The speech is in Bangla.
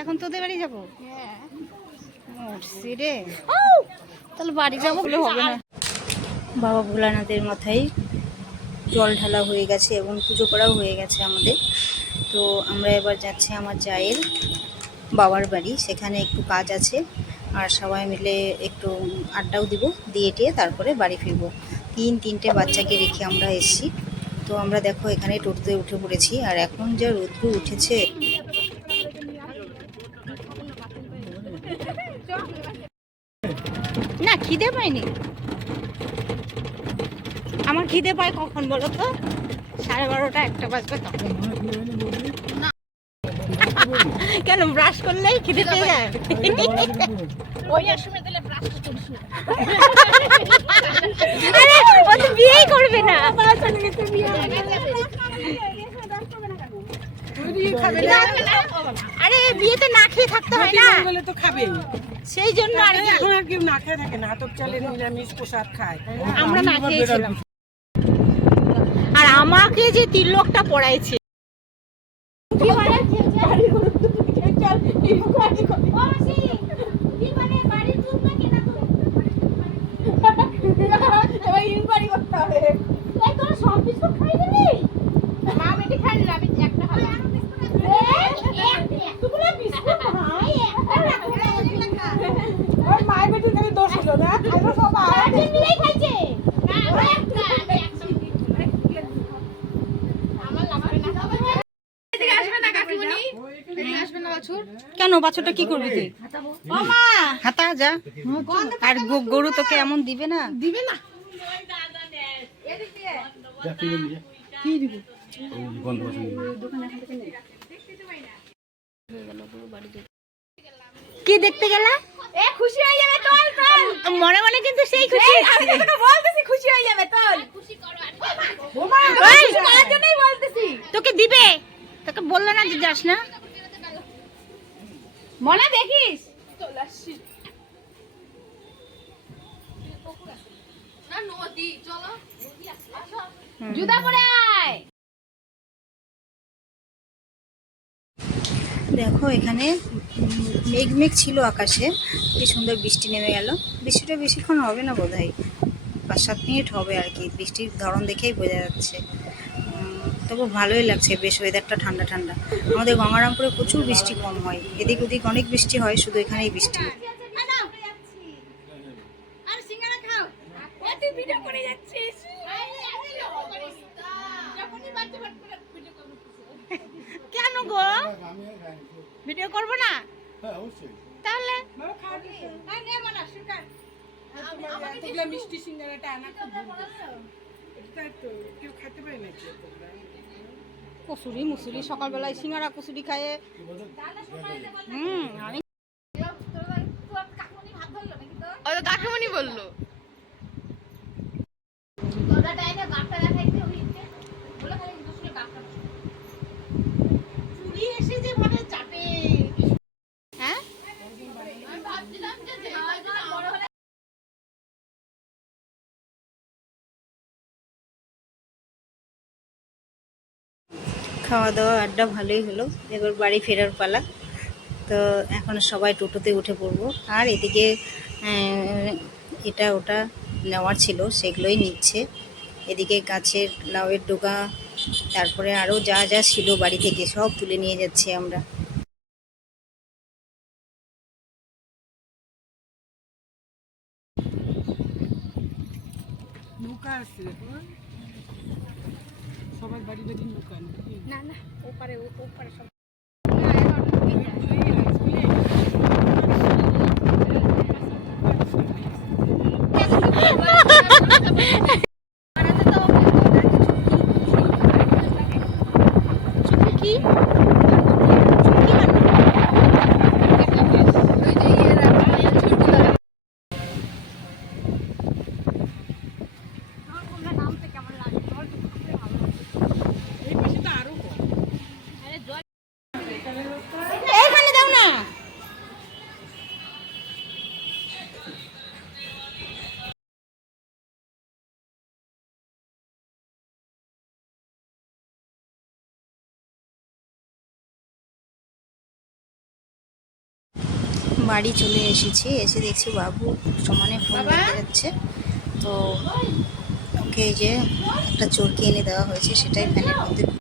এখন তোদের বাড়ি যাবো? রে তাহলে বাড়ি যাবো বলে হবে না। বাবা ভোলানাথের মাথায় জল ঢালা হয়ে গেছে এবং পুজো করাও হয়ে গেছে আমাদের। তো আমরা এবার যাচ্ছি আমার জায়ের বাবার বাড়ি, সেখানে একটু কাজ আছে আর সবাই মিলে একটু আড্ডাও দিব, দিয়ে টিয়ে তারপরে বাড়ি ফিরবো। তিনটে বাচ্চাকে রেখে আমরা এসেছি। তো আমরা দেখো এখানে টোটোতে উঠে পড়েছি আর এখন যা রোদ্দুর উঠেছে। না খিদে পাইনি, আমার খিদে পায় কখন বলো তো? 12:30 1টা বাজবে তখন। কেন ব্রাশ করলেই খিদে পেয়ে যায়? আরে ও তো বিয়েই করবে না। আরে বিয়েতে না খেয়ে থাকতে হয় না, তো খাবে সেই জন্য। আর এখন আর কেউ না খেয়ে থাকে না, নাটক চলে, নিরামিষ প্রসাদ খায়, আমরা না খেয়েছিলাম। আর আমাকে যে 3 লোকটা পড়াইছে, কেন বাছুরটা কি করবি তুই? হাতা যা। আর গরু তোকে এমন দিবে না, দিবে না। কি দেখতে গেলা? খুশি হয়ে যাবে তোল তোল, মনে মনে কিন্তু সেই খুশি। আমি তো বলতেছি খুশি হয়ে যাবে তোল, খুশি করো। ওমা খুশি করার জন্যই বলতেছি। তোকে দিবে, তোকে বললো না যে যাস না, মনে দেখিস চল আসছি না নদী, চলো নদী আসো, জুতা পরে আয়। দেখো এখানে মেঘ ছিল আকাশে, কি সুন্দর বৃষ্টি নেমে গেল। বৃষ্টিটা বেশিক্ষণ হবে না বোধহয়, 5-7 মিনিট হবে আর কি, বৃষ্টির ধরন দেখেই বোঝা যাচ্ছে। তবু ভালোই লাগছে, বেশ ওয়েদারটা ঠান্ডা ঠান্ডা। আমাদের গঙ্গারামপুরে প্রচুর বৃষ্টি কম হয়, এদিক ওদিক অনেক বৃষ্টি হয়, শুধু এখানেই বৃষ্টি। কেন গো ভিডিও করবো না? তাহলে মিষ্টি সিঙ্গারাটা আনা কচুরি মুসুরি সকালবেলায় সিঙ্গারা কচুরি খায়। আমি কাকিমণি বললো খাওয়া দাওয়া আড্ডা ভালোই হলো, এবার বাড়ি ফেরার পালা। তো এখন সবাই টোটোতে উঠে পড়বো, আর এদিকে এটা ওটা নেওয়ার ছিল সেগুলোই নিচ্ছে। এদিকে গাছের লাউয়ের ডোকা, তারপরে আরও যা যা ছিল বাড়ি থেকে সব তুলে নিয়ে যাচ্ছি আমরা। নৌকা আছে সবার বাড়ি বাড়ি নৌকা না, না ওপারে সব বাড়ি চলে এসেছি, এসে দেখছি বাবু সমানে ফোন দেখে যাচ্ছে। তো ওকে এই যে একটা চরকি এনে দেওয়া হয়েছে, সেটাই ফ্যানের মধ্যে